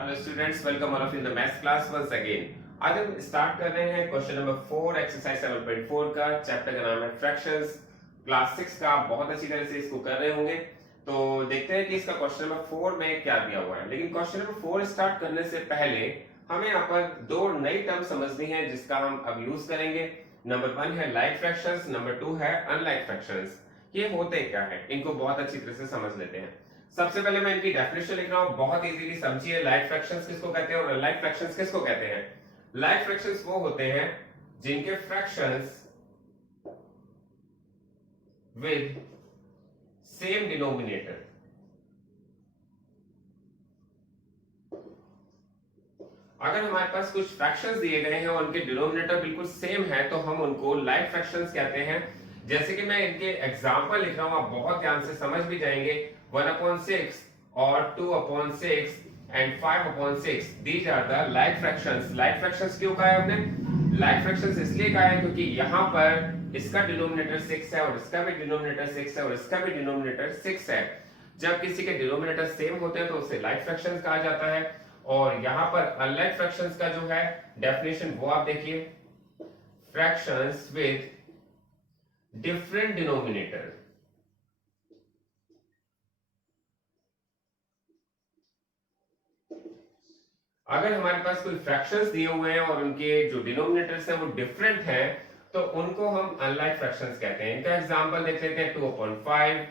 Hello students, welcome all of in the maths class once अगेन। आज हम start कर रहे हैं क्वेश्चन नंबर 4 एक्सरसाइज 7.4 का। चैप्टर का नाम है फ्रैक्शंस। क्लास 6 का आप बहुत अच्छी तरह से इसको कर रहे होंगे। तो देखते हैं कि इसका क्वेश्चन नंबर 4 में क्या दिया हुआ है। लेकिन क्वेश्चन नंबर 4 स्टार्ट करने से पहले हमें यहाँ पर दो नई टर्म समझनी है जिसका हम अब यूज करेंगे। नंबर 1 है लाइक फ्रैक्शंस, नंबर 2 है अनलाइक फ्रैक्शंस। ये होते क्या है, इनको बहुत अच्छी तरह से समझ लेते हैं। सबसे पहले मैं इनकी डेफिनेशन लिख रहा हूं, बहुत इजीली समझिए। लाइक फ्रैक्शंस किसको कहते हैं और अनलाइक फ्रैक्शंस किसको कहते हैं। लाइक फ्रैक्शंस वो होते हैं जिनके फ्रैक्शंस विद सेम डिनोमिनेटर। अगर हमारे पास कुछ फ्रैक्शंस दिए गए हैं और उनके डिनोमिनेटर बिल्कुल सेम है तो हम उनको लाइक फ्रैक्शंस कहते हैं। जैसे कि मैं इनके एग्जांपल लिख रहा हूं, आप बहुत ध्यान से समझ भी जाएंगे। 1/6 और 2/6 and 5/6, these are the like fractions. Like fractions क्यों कहा है हमने? लाइक फ्रैक्शंस इसलिए कहा है क्योंकि यहां पर इसका डिनोमिनेटर 6 है और इसका भी डिनोमिनेटर 6 है और इसका भी डिनोमिनेटर 6 है। जब किसी के डिनोमिनेटर सेम होते हैं तो उसे लाइक फ्रैक्शंस कहा जाता है। और यहां पर अनलाइक फ्रैक्शंस का जो है डेफिनेशन वो आप देखिए, फ्रैक्शंस विद डिफरेंट डिनोमिनेटर। अगर हमारे पास कोई फ्रैक्शंस दिए हुए हैं और उनके जो डिनोमिनेटर्स हैं वो डिफरेंट हैं तो उनको हम अनलाइक फ्रैक्शंस कहते हैं। इनका एग्जांपल देख लेते हैं। 2/5,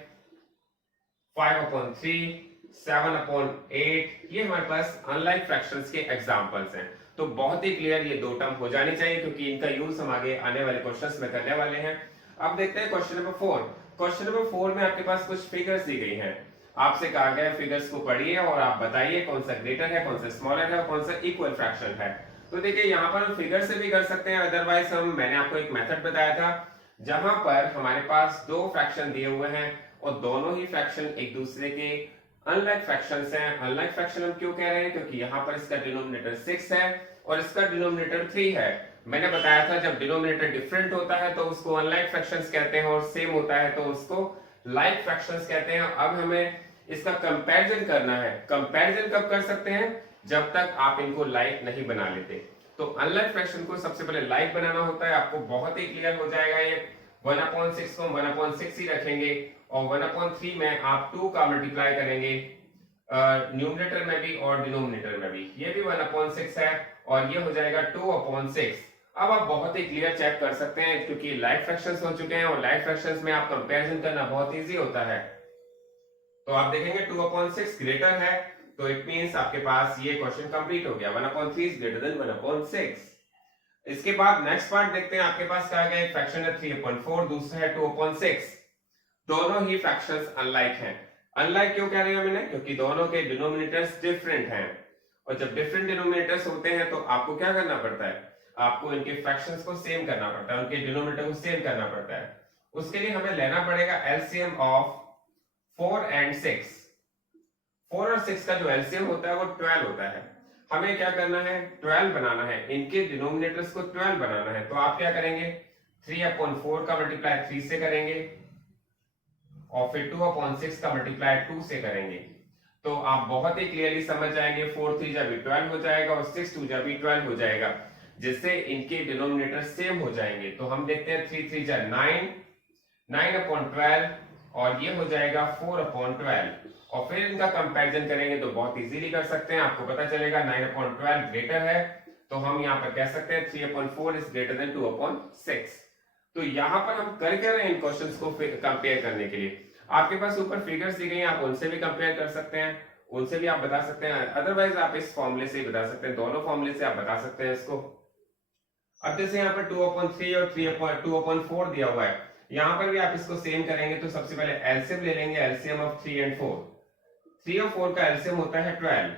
5/3, 7/8, ये हमारे पास अनलाइक फ्रैक्शंस के एग्जांपल्स हैं। तो बहुत ही क्लियर ये दो टर्म हो जानी चाहिए क्योंकि इनका यूज हम आगे आने वाले क्वेश्चंस में करने वाले हैं। अब देखते हैं क्वेश्चन नंबर 4। क्वेश्चन नंबर 4 में आपके पास कुछ फिगर्स दी गई हैं। आपसे कहा गया फिगर्स को पढ़िए और आप बताइए कौन सा ग्रेटर है, कौन सा स्मॉलर है और कौन सा इक्वल फ्रैक्शन है। तो देखिए यहाँ पर हम फिगर से भी कर सकते हैं, अदरवाइज मैंने आपको एक मेथड बताया था जहां पर हमारे पास दो फ्रैक्शन दिए हुए हैं और दोनों ही फ्रैक्शन एक दूसरे के अनलाइक फ्रैक्शंस हैं। अनलाइक फ्रैक्शन हम क्यों कह रहे हैं? क्योंकि यहाँ पर इसका डिनोमिनेटर 6 है और इसका डिनोमिनेटर 3 है। मैंने बताया था जब डिनोमिनेटर डिफरेंट होता है तो उसको अनलाइक फ्रैक्शंस कहते हैं और सेम होता है तो उसको लाइक फ्रैक्शंस कहते हैं। अब हमें इसका कंपैरिजन करना है। कंपैरिजन कब कर सकते हैं? जब तक आप इनको लाइक नहीं बना लेते। तो अनलाइक फ्रैक्शन को सबसे पहले लाइक बनाना होता है। आपको बहुत ही क्लियर हो जाएगा ये। 1/6 को 1/6 ही रखेंगे और 1/3 में आप 2 का मल्टीप्लाई करेंगे, न्यूमरेटर में भी और डिनोमिनेटर में भी। ये भी 1/6 है और ये हो जाएगा 2/6। अब आप बहुत ही क्लियर चेक कर सकते हैं क्योंकि लाइक फ्रैक्शंस हो चुके हैं और लाइक फ्रैक्शंस में आप कंपैरिजन करना बहुत इजी होता है। तो आप देखेंगे 2/6 ग्रेटर है तो इट मींस आपके पास ये क्वेश्चन कंप्लीट हो गया। 1/3 इज ग्रेटर देन 1/6। इसके बाद नेक्स्ट पार्ट देखते हैं। आपके पास क्या है? एक फ्रैक्शन है 3/4, दूसरा है 2/6। दोनों ही फ्रैक्शंस अनलाइक हैं। अनलाइक क्यों कह रहे हैं मैंने? क्योंकि दोनों के डिनोमिनेटर्स डिफरेंट हैं और जब डिफरेंट डिनोमिनेटर्स होते हैं तो आपको क्या करना पड़ता है? आपको इनके फ्रैक्शंस को सेम करना पड़ता है, उनके डिनोमिनेटर को सेम करना पड़ता है। उसके लिए हमें लेना पड़ेगा एलसीएम ऑफ 4 एंड 6। 4 और 6 का जो एलसीएम होता है वो 12 होता है। हमें क्या करना है? 12 बनाना है, इनके डिनोमिनेटर्स को 12 बनाना है। तो आप क्या करेंगे? 3/4 का मल्टीप्लाई 3 से करेंगे और फिर 2/6 का मल्टीप्लाई 2 से करेंगे। तो आप बहुत ही क्लियरली समझ जाएंगे। 4 3 जा भी 12 हो जाएगा और 6 2 जा भी 12 हो जाएगा, जिससे इनके डिनोमिनेटर सेम हो जाएंगे। तो हम देखते हैं 3 3 जा 9, 9/12 और ये हो जाएगा 4/12। और फिर इनका कंपैरिजन करेंगे तो बहुत इजीली कर सकते हैं। आपको पता चलेगा 9/12 ग्रेटर है तो हम यहाँ पर कह सकते हैं 3/4 इज ग्रेटर देन 2/6। तो यहाँ पर हम कर रहे हैं इन क्वेश्चंस को कंपेयर करने के लिए। आपके पास ऊपर फिगर्स दी गई हैं, आप उनसे भी कंपेयर कर सकते हैं, उनसे भी आप बता सकते हैं। अदरवाइज आप इस फॉर्मूले से ही बता सकते हैं, दोनों फॉर्मूले से आप बता सकते हैं इसको। अब जैसे यहाँ पर 2/3 और 2/4 दिया हुआ है, यहाँ पर भी आप इसको सेम करेंगे। तो सबसे पहले एलसीएम ले लेंगे, एलसीएम ऑफ 3 एंड 4। 3 और 4 का एलसीएम होता है 12।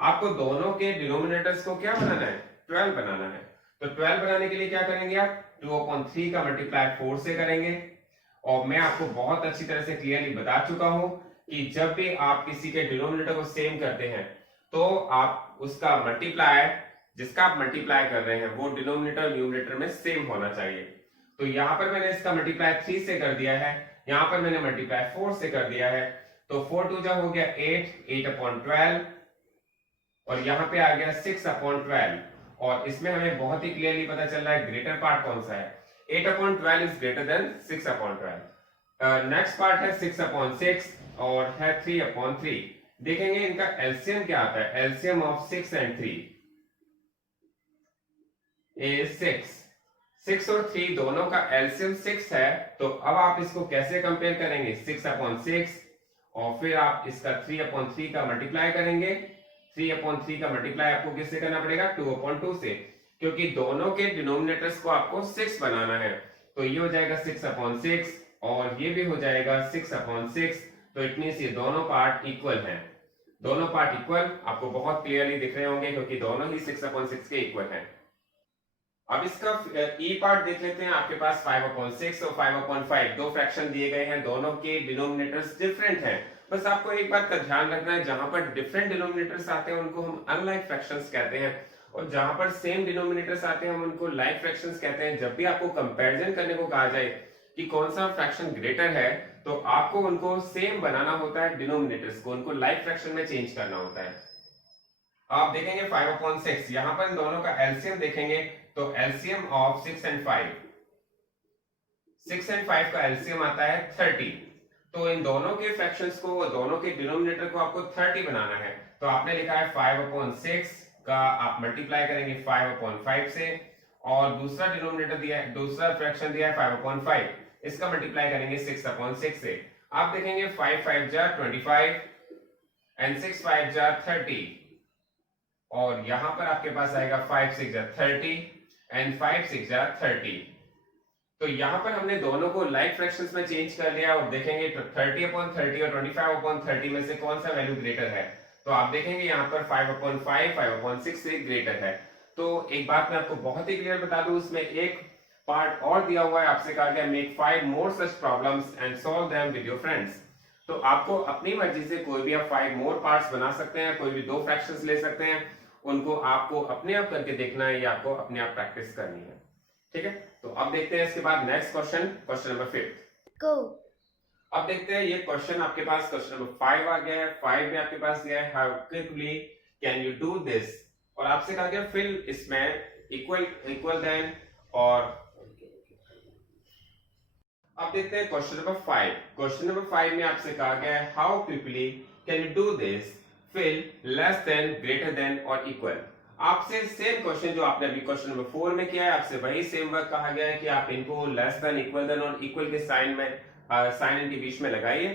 आपको दोनों के डिनोमिनेटर्स को क्या बनाना है? 12 बनाना है। तो 12 बनाने के लिए क्या करेंगे आप? 2/3 का मल्टीप्लाई 4 से करेंगे। और मैं आपको बहुत अच्छी तरह से क्लियरली बता चुका हूं कि जब भी आप किसी के डिनोमिनेटर को सेम करते हैं तो आप उसका मल्टीप्लाई, जिसका आप मल्टीप्लाई कर रहे हैं वो डिनोमिनेटर न्यूमरेटर में सेम होना चाहिए। तो यहां पर मैंने इसका मल्टीप्लाई 3 से कर दिया है, यहां पर मैंने मल्टीप्लाई 4 से कर दिया है। तो 4 2 जा हो गया 8, 8/12 और यहाँ पे आ गया 6/12, और इसमें हमें बहुत ही क्लियरली पता चल रहा है ग्रेटर पार्ट कौन सा है, 8/12 is greater than 6/12। Next part है 6/6 और है 3/3। देखेंगे इनका एलसीएम क्या आता है, एलसीएम ऑफ 6 एंड 3 इज 6। 6 और 3 दोनों का एलसीएम 6 है, तो अब आप इसको कैसे कंपेयर करेंगे, 6/6 और फिर आप इसका 3/3 का मल्टीप्लाई करेंगे। 3/3 का मल्टीप्लाई आपको किससे करना पड़ेगा, 2/2 से, क्योंकि दोनों के डिनोमिनेटर्स को आपको 6 बनाना है। तो ये हो जाएगा 6/6 और ये भी हो जाएगा 6/6। तो इट मींस ये दोनों पार्ट इक्वल हैं, दोनों पार्ट इक्वल आपको बहुत क्लियरली दिख रहे होंगे क्योंकि दोनों ही 6/6 के इक्वल हैं। अब इसका ई पार्ट देख लेते हैं। आपके पास 5/6 और 5/5 दो फ्रैक्शन दिए गए हैं, दोनों के डिनोमिनेटर्स डिफरेंट हैं। बस आपको एक बात का ध्यान रखना है, जहां पर डिफरेंट डिनोमिनेटर्स आते हैं उनको हम अनलाइक फ्रैक्शंस कहते हैं, और जहां पर सेम डिनोमिनेटर्स आते हैं हम उनको लाइक फ्रैक्शंस कहते हैं। जब भी आपको कंपैरिजन करने को कहा जाए कि कौन सा फ्रैक्शन ग्रेटर है, तो आपको उनको सेम बनाना होता है, डिनोमिनेटर्स को उनको लाइक फ्रैक्शन में चेंज करना होता है। आप देखेंगे 5/6, यहां पर इन दोनों का एलसीएम देखेंगे तो एलसीएम ऑफ 6 एंड 5, 6 एंड 5 का एलसीएम आता है 30। तो इन दोनों के फ्रैक्शंस को, दोनों के डिनोमिनेटर को आपको 30 बनाना है। तो आपने लिखा है 5/6 का आप मल्टीप्लाई करेंगे 5/5 से, और दूसरा डिनोमिनेटर दिया है, दूसरा फ्रैक्शन दिया है 5/5, इसका मल्टीप्लाई करेंगे 6/6 से। आप देखेंगे 5 5 जा 25 एंड 6 5 जा 30, और यहां पर आपके पास आएगा 5 6 जा 30 एंड 5 6 जा 30। तो यहां पर हमने दोनों को लाइक फ्रैक्शंस में चेंज कर लिया, और देखेंगे 30/30 और 25/30 में से कौन सा वैल्यू ग्रेटर है। तो आप देखेंगे यहाँ पर 5/5 5/6 से ग्रेटर है। तो एक बात मैं आपको बहुत ही क्लियर बता दूं, उसमें एक पार्ट और दिया हुआ है, आपसे कहा गया make 5 more such problems and solve them with your friends. तो आपको अपनी मर्जी से कोई भी आप 5 मोर पार्ट्स बना सकते हैं, कोई भी दो फ्रैक्शंस ले सकते हैं, उनको आपको अपने आप करके देखना है या आपको अपने आप प्रैक्टिस करनी है। ठीक है, तो अब देखते हैं इसके बाद नेक्स्ट क्वेश्चन, क्वेश्चन नंबर 5 गो। अब देखते हैं ये क्वेश्चन आपके पास क्वेश्चन नंबर 5 आ गया है। 5 में आपके पास दिया है how quickly can you do this, और आपसे कहा गया फिल इसमें इक्वल देन, और अब देखते हैं क्वेश्चन नंबर 5। क्वेश्चन नंबर 5 में आपसे कहा गया है how quickly can you do this, fill less than, greater than और इक्वल। आपसे सेम क्वेश्चन जो आपने अभी क्वेश्चन नंबर 4 में किया है, आपसे वही सेम वर्क कहा गया है कि आप इनको लेस देन, इक्वल देन और इक्वल के साइन में, साइन इनके बीच में लगाइए।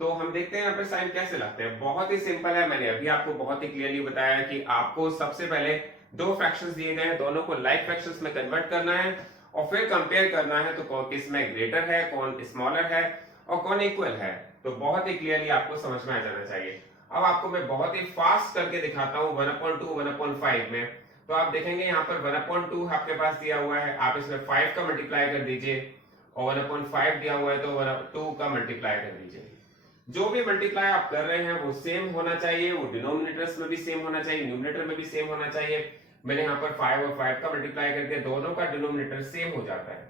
तो हम देखते हैं यहाँ पे साइन कैसे लगते हैं। बहुत ही सिंपल है, मैंने अभी आपको बहुत ही क्लियरली बताया कि आपको सबसे पहले दो फ्रैक्शंस दिए गए हैं, दोनों को लाइक फ्रैक्शंस में कन्वर्ट करना है और फिर कंपेयर करना है, तो कौन किसमें ग्रेटर है, कौन स्मॉलर है और कौन इक्वल है। तो बहुत ही क्लियरली आपको समझ में आ जाना चाहिए। अब आपको मैं बहुत ही फास्ट करके दिखाता हूँ 1/2 1/5 में। तो आप देखेंगे यहाँ पर 1/2 आपके पास दिया हुआ है, आप इसमें 5 का मल्टीप्लाई कर दीजिए, और 1/5 दिया हुआ है तो 1/2 का मल्टीप्लाई कर दीजिए। जो भी मल्टीप्लाई आप कर रहे हैं वो सेम होना चाहिए, वो डिनोमिनेटर्स में भी सेम होना चाहिए, न्यूमरेटर में भी सेम होना चाहिए। मैंने यहाँ पर 5 और 5 का मल्टीप्लाई करके दोनों का डिनोमिनेटर सेम हो जाता है।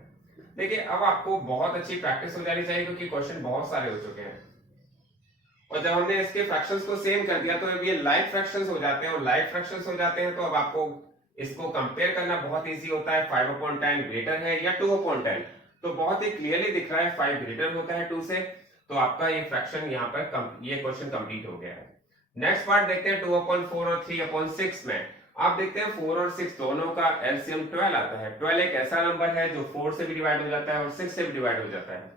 देखिए अब आपको बहुत अच्छी प्रैक्टिस हो जानी चाहिए क्योंकि क्वेश्चन बहुत सारे हो चुके हैं, और जब हमने इसके फ्रैक्शंस को सेम कर दिया तो अब ये लाइक फ्रैक्शंस हो जाते हैं, और लाइक फ्रैक्शंस हो जाते हैं तो अब आपको इसको कंपेयर करना बहुत इजी होता है। 5/10 ग्रेटर है या 2/10, तो बहुत ही क्लियरली दिख रहा है 5 ग्रेटर होता है 2 से, तो आपका ये फ्रैक्शन यहाँ पर ये क्वेश्चन कंप्लीट हो गया है। नेक्स्ट पार्ट देखते हैं 2/4 और 3/6 में। आप देखते हैं 4 और 6 दोनों का एलसीएम 12 आता है। 12 एक ऐसा नंबर है जो 4 से भी डिवाइड हो जाता है और 6 से भी डिवाइड हो जाता है।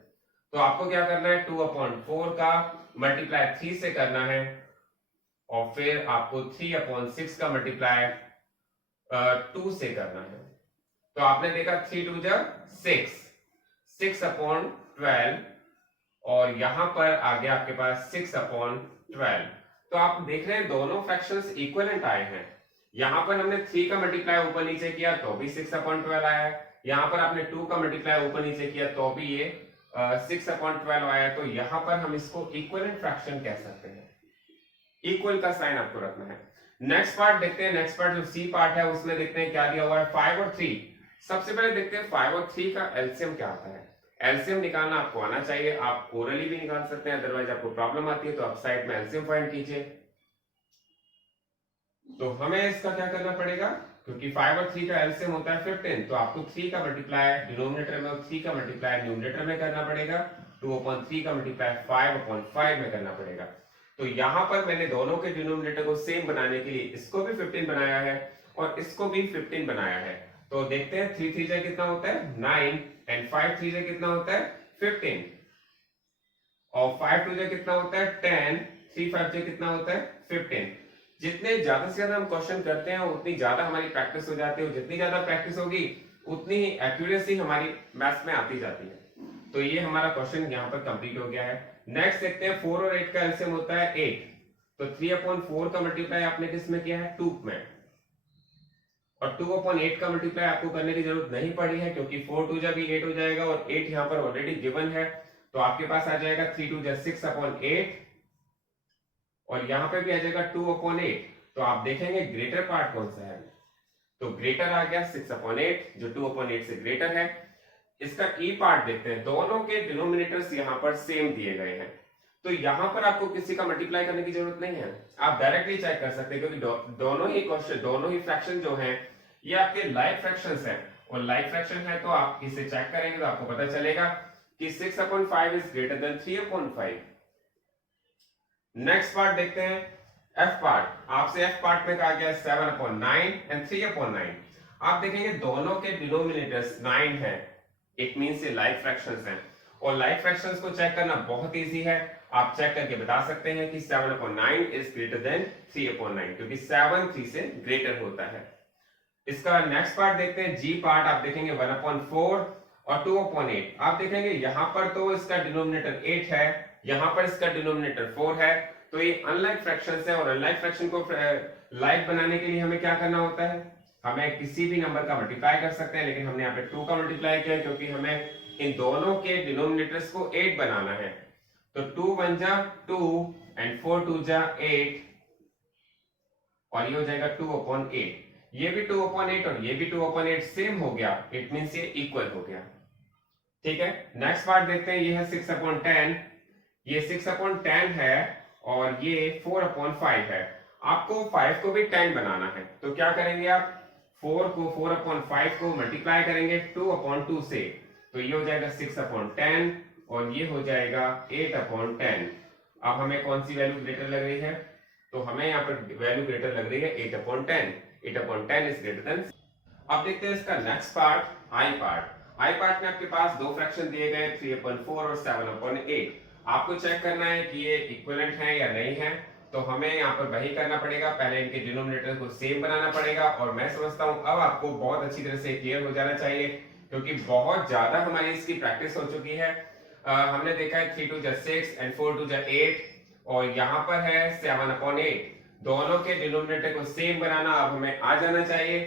तो आपको क्या करना है, 2/4 का मल्टीप्लाई 3 से करना है, और फिर आपको 3/6 का मल्टीप्लाई 2 से करना है। तो आपने देखा 3 2 जा 6, 6/12, और यहां पर आ गया आपके पास 6/12। तो आप देख रहे हैं दोनों फ्रैक्शंस इक्विवेलेंट आए हैं। यहां पर हमने 3 का मल्टीप्लाई ऊपर नीचे किया तो भी 6/12 आया है, यहां पर आपने 2 का मल्टीप्लाई ऊपर नीचे किया तो भी ये 6/12 आया। तो यहां पर हम इसको इक्विवेलेंट फ्रैक्शन कह सकते हैं। इक्वल का साइन आपको रखना है। नेक्स्ट पार्ट देखते हैं, नेक्स्ट पार्ट जो सी पार्ट है उसमें देखते हैं क्या दिया हुआ है, 5 और 3। सबसे पहले देखते हैं 5 और 3 का एलसीएम क्या आता है। एलसीएम निकालना आपको आना चाहिए, आप ओरली भी निकाल सकते हैं, अदरवाइज आपको प्रॉब्लम आती है तो आप साइड में एलसीएम फाइंड कीजिए। तो हमें इसका क्या करना पड़ेगा, क्योंकि 5 और 3 का एलसीएम होता है 15, तो आपको 3 का मल्टीप्लाई डिनोमिनेटर में और 3 का मल्टीप्लाई न्यूमरेटर में करना पड़ेगा, 2/3 का मल्टीप्लाई 5/5 में करना पड़ेगा। तो यहाँ पर मैंने दोनों के डिनोमिनेटर को सेम बनाने के लिए इसको भी 15 बनाया है और इसको भी 15 बनाया है। तो देखते हैं 3 3 जा कितना होता है 9 एंड 5 3 जा कितना होता है 15 और 5 2 जा कितना होता है 10, 3 5 जा कितना होता है 15। जितने ज्यादा से ज्यादा हम क्वेश्चन करते हैं उतनी ज्यादा हमारी प्रैक्टिस हो जाती है, जितनी ज्यादा प्रैक्टिस होगी उतनी ही एक्यूरेसी हमारी मैथ्स में आती जाती है। तो ये हमारा क्वेश्चन यहाँ पर कंप्लीट हो गया है। नेक्स्ट देखते हैं 4 और 8 का एलसीएम होता है 8, तो 3/4 का मल्टीप्लाई आपने किस में किया है 2 में, और 2/8 का मल्टीप्लाई आपको करने की जरूरत नहीं पड़ी है क्योंकि 4 2 जा भी 8 हो जाएगा और 8 यहाँ पर ऑलरेडी गिवन है। तो आपके पास आ जाएगा 3 2 जा 6/8 और यहाँ पे भी आ जाएगा 2/8। तो आप देखेंगे ग्रेटर पार्ट कौन सा है, तो ग्रेटर आ गया 6/8 जो 2/8 से ग्रेटर है। इसका ई पार्ट देखते हैं, दोनों के डिनोमिनेटर्स यहाँ पर सेम दिए गए हैं, तो यहाँ पर आपको किसी का मल्टीप्लाई करने की जरूरत नहीं है, आप डायरेक्टली चेक कर सकते हैं क्योंकि दोनों ही क्वेश्चन दोनों ही फ्रैक्शन जो हैं ये आपके लाइक फ्रैक्शंस हैं और लाइक फ्रैक्शन है तो आप इसे चेक करेंगे तो आपको पता चलेगा कि 6/5 is greater than 3/5। Next part देखते हैं एफ पार्ट, आपसे एफ पार्ट में कहा गया 7/9 एंड 3/9। आप देखेंगे दोनों के डिनोमिनेटर्स 9 है, इट मींस ये लाइक फ्रैक्शंस हैं और लाइक फ्रैक्शंस को चेक करना बहुत इजी है, आप चेक करके बता सकते हैं कि 7/9 इज ग्रेटर देन 3/9 क्योंकि 7 3 से ग्रेटर होता है। इसका नेक्स्ट पार्ट देखते हैं जी पार्ट, आप देखेंगे 1/4 और 2/8। आप देखेंगे यहां पर तो इसका डिनोमिनेटर 8 है, यहां पर इसका डिनोमिनेटर 4 है, तो ये अनलाइक फ्रैक्शंस है और अनलाइक फ्रैक्शन को लाइक बनाने के लिए हमें क्या करना होता है, हमें किसी भी नंबर का मल्टीप्लाई कर सकते हैं, लेकिन हमने यहाँ पे 2 का मल्टीप्लाई किया क्योंकि हमें इन दोनों के डिनोमिनेटर्स को 8 बनाना है। तो 2 1 जा 2 एंड 4 2 जा 8 और ये हो जाएगा 2/8, ये भी 2/8 और ये भी 2/8 सेम हो गया, इट मींस ये इक्वल हो गया। ठीक है, नेक्स्ट पार्ट देखते हैं, ये है 6/10, ये 6/10 है और ये 4/5 है। आपको 5 को भी 10 बनाना है, तो क्या करेंगे आप 4 को 4/5 को मल्टीप्लाई करेंगे 2/2 से, तो ये हो जाएगा 6/10 और ये हो जाएगा 8/10। अब हमें कौन सी वैल्यू ग्रेटर लग रही है, तो हमें यहाँ पर वैल्यू ग्रेटर लग रही है 8/10, 8/10 इज ग्रेटर देन। अब देखते हैं इसका नेक्स्ट पार्ट आई पार्ट। आई पार्ट में आपके पास दो फ्रैक्शन दिए गए 3/4 और 7/8। आपको चेक करना है कि ये इक्विवेलेंट है या नहीं है, तो हमें यहाँ पर वही करना पड़ेगा, पहले इनके डिनोमिनेटर को सेम बनाना पड़ेगा और मैं समझता हूँ अब आपको बहुत अच्छी तरह से क्लियर हो जाना चाहिए क्योंकि बहुत ज्यादा हमारी इसकी प्रैक्टिस हो चुकी है। हमने देखा है 3 2 जा 6 एंड 4 2 जा 8 और यहाँ पर है 7/8, दोनों के डिनोमिनेटर को सेम बनाना अब हमें आ जाना चाहिए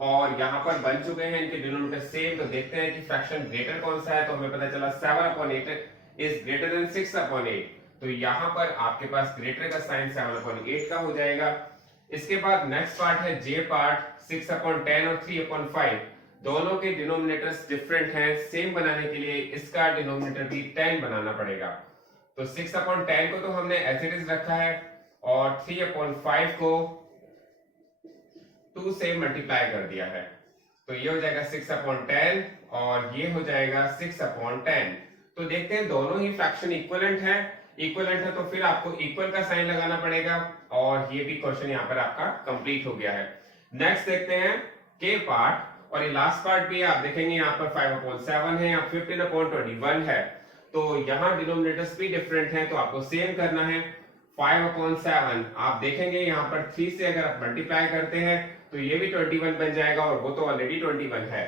और यहाँ पर बन चुके हैं इनके डिनोमिनेटर सेम। तो देखते हैं कि फ्रैक्शन ग्रेटर कौन सा है, तो हमें पता चला 7/8 इज ग्रेटर देन 6/8, तो यहाँ पर आपके पास ग्रेटर का साइन 7/8 का हो जाएगा। इसके बाद नेक्स्ट पार्ट है जे पार्ट, 6/10 और 3/5, दोनों के डिनोमिनेटर्स डिफरेंट हैं, सेम बनाने के लिए इसका डिनोमिनेटर भी 10 बनाना पड़ेगा। तो 6/10 को तो हमने एज इट इज रखा है और 3/5 को 2 से मल्टीप्लाई कर दिया है, तो ये हो जाएगा 6/10 और ये हो जाएगा 6/10। तो देखते हैं दोनों ही फ्रैक्शन इक्विवेलेंट है, इक्विवेलेंट है तो फिर आपको इक्वल का साइन लगाना पड़ेगा और ये भी क्वेश्चन यहाँ पर आपका कंप्लीट हो गया है। नेक्स्ट देखते हैं के पार्ट और ये लास्ट पार्ट भी आप देखेंगे यहाँ पर 5/7 है, यहाँ 15/21 है, तो यहाँ डिनोमिनेटर्स भी डिफरेंट हैं तो आपको सेम करना है। 5/7 आप देखेंगे यहाँ पर 3 से अगर आप मल्टीप्लाई करते हैं तो ये भी 21 बन जाएगा और वो तो ऑलरेडी 21 है,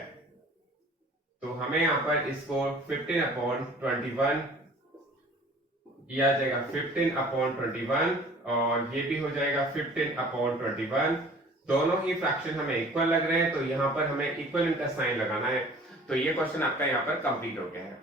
तो हमें यहाँ पर इसको 15/21 ये आ जाएगा 15/21 और ये भी हो जाएगा 15/21। दोनों ही फ्रैक्शन हमें इक्वल लग रहे हैं तो यहाँ पर हमें इक्वल का साइन लगाना है, तो ये क्वेश्चन आपका यहाँ पर कंप्लीट हो गया है।